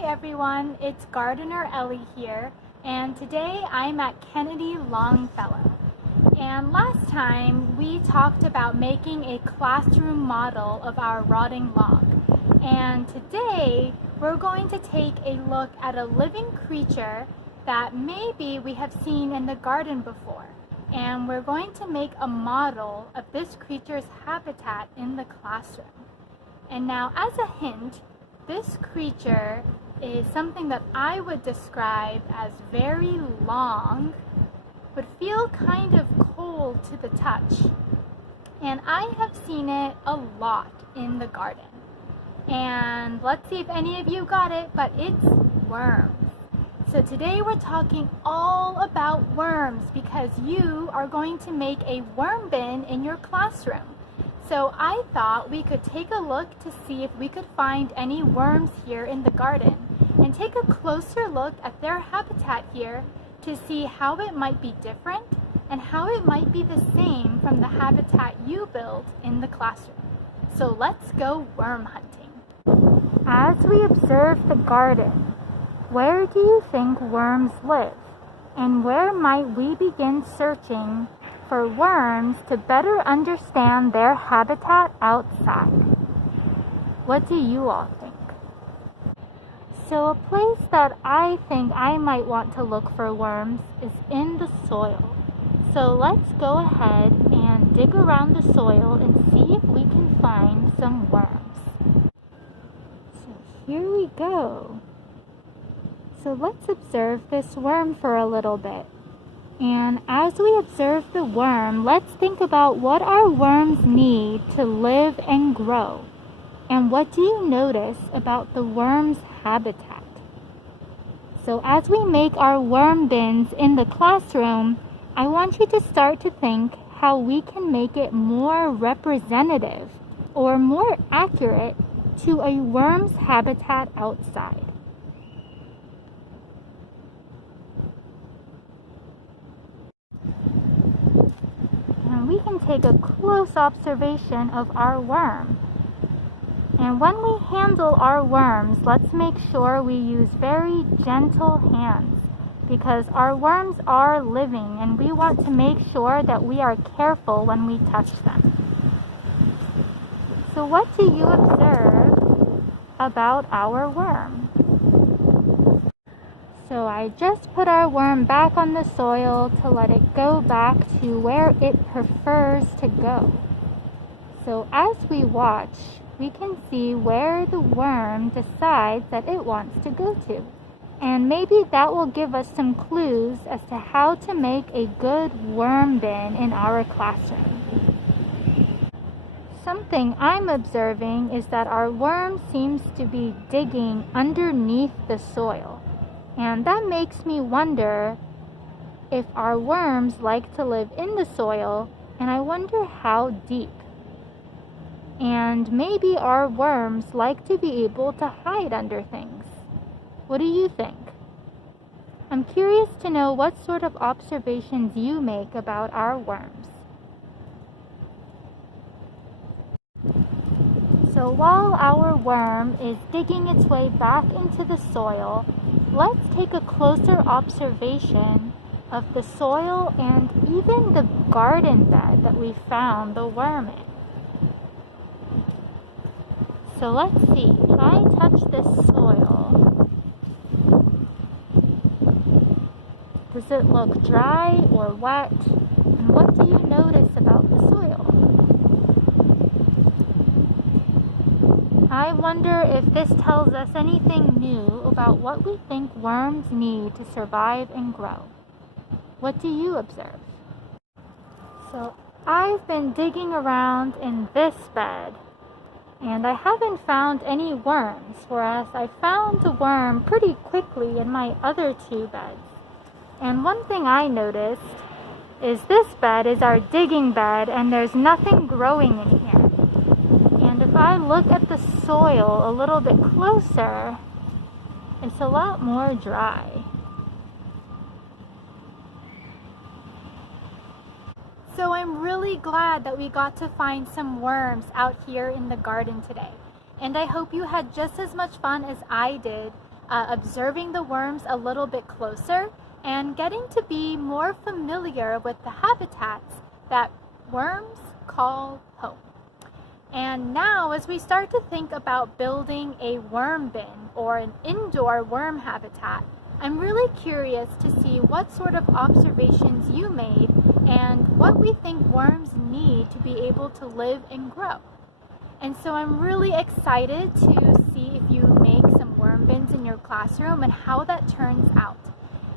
Hi everyone, it's Gardener Ellie here, and today I'm at Kennedy Longfellow. And last time we talked about making a classroom model of our rotting log. And today we're going to take a look at a living creature that maybe we have seen in the garden before. And we're going to make a model of this creature's habitat in the classroom. And now, as a hint, this creature is something that I would describe as very long, but feel kind of cold to the touch. And I have seen it a lot in the garden. And let's see if any of you got it, but it's worms. So today we're talking all about worms because you are going to make a worm bin in your classroom. So I thought we could take a look to see if we could find any worms here in the garden and take a closer look at their habitat here to see how it might be different and how it might be the same from the habitat you built in the classroom. So let's go worm hunting. As we observe the garden, where do you think worms live? And where might we begin searching for worms to better understand their habitat outside? What do you all think? So a place that I think I might want to look for worms is in the soil. So let's go ahead and dig around the soil and see if we can find some worms. So here we go. So let's observe this worm for a little bit. And as we observe the worm, let's think about what our worms need to live and grow. And what do you notice about the worm's habitat? So as we make our worm bins in the classroom, I want you to start to think how we can make it more representative or more accurate to a worm's habitat outside. And we can take a close observation of our worm. And when we handle our worms, let's make sure we use very gentle hands because our worms are living and we want to make sure that we are careful when we touch them. So what do you observe about our worm? So I just put our worm back on the soil to let it go back to where it prefers to go. So as we watch, we can see where the worm decides that it wants to go to. And maybe that will give us some clues as to how to make a good worm bin in our classroom. Something I'm observing is that our worm seems to be digging underneath the soil. And that makes me wonder if our worms like to live in the soil, and I wonder how deep. And maybe our worms like to be able to hide under things. What do you think? I'm curious to know what sort of observations you make about our worms. So while our worm is digging its way back into the soil, let's take a closer observation of the soil and even the garden bed that we found the worm in. So let's see, if I touch this soil, does it look dry or wet? And what do you notice about the soil? I wonder if this tells us anything new about what we think worms need to survive and grow. What do you observe? So I've been digging around in this bed and I haven't found any worms, whereas I found the worm pretty quickly in my other two beds. And one thing I noticed is this bed is our digging bed and there's nothing growing in here. And if I look at the soil a little bit closer, it's a lot more dry. So I'm really glad that we got to find some worms out here in the garden today. And I hope you had just as much fun as I did observing the worms a little bit closer and getting to be more familiar with the habitats that worms call home. And now, as we start to think about building a worm bin or an indoor worm habitat, I'm really curious to see what sort of observations you made and what we think worms need to be able to live and grow. And so I'm really excited to see if you make some worm bins in your classroom and how that turns out.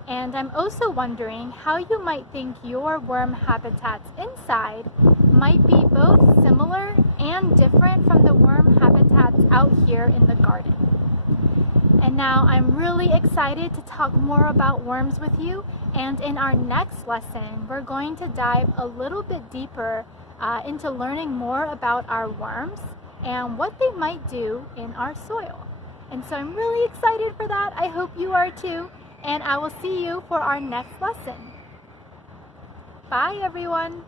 And I'm also wondering how you might think your worm habitats inside might be both similar and different from the worm habitats out here in the garden. And now I'm really excited to talk more about worms with you, and in our next lesson we're going to dive a little bit deeper into learning more about our worms and what they might do in our soil. And so I'm really excited for that. I hope you are too, and I will see you for our next lesson. Bye everyone!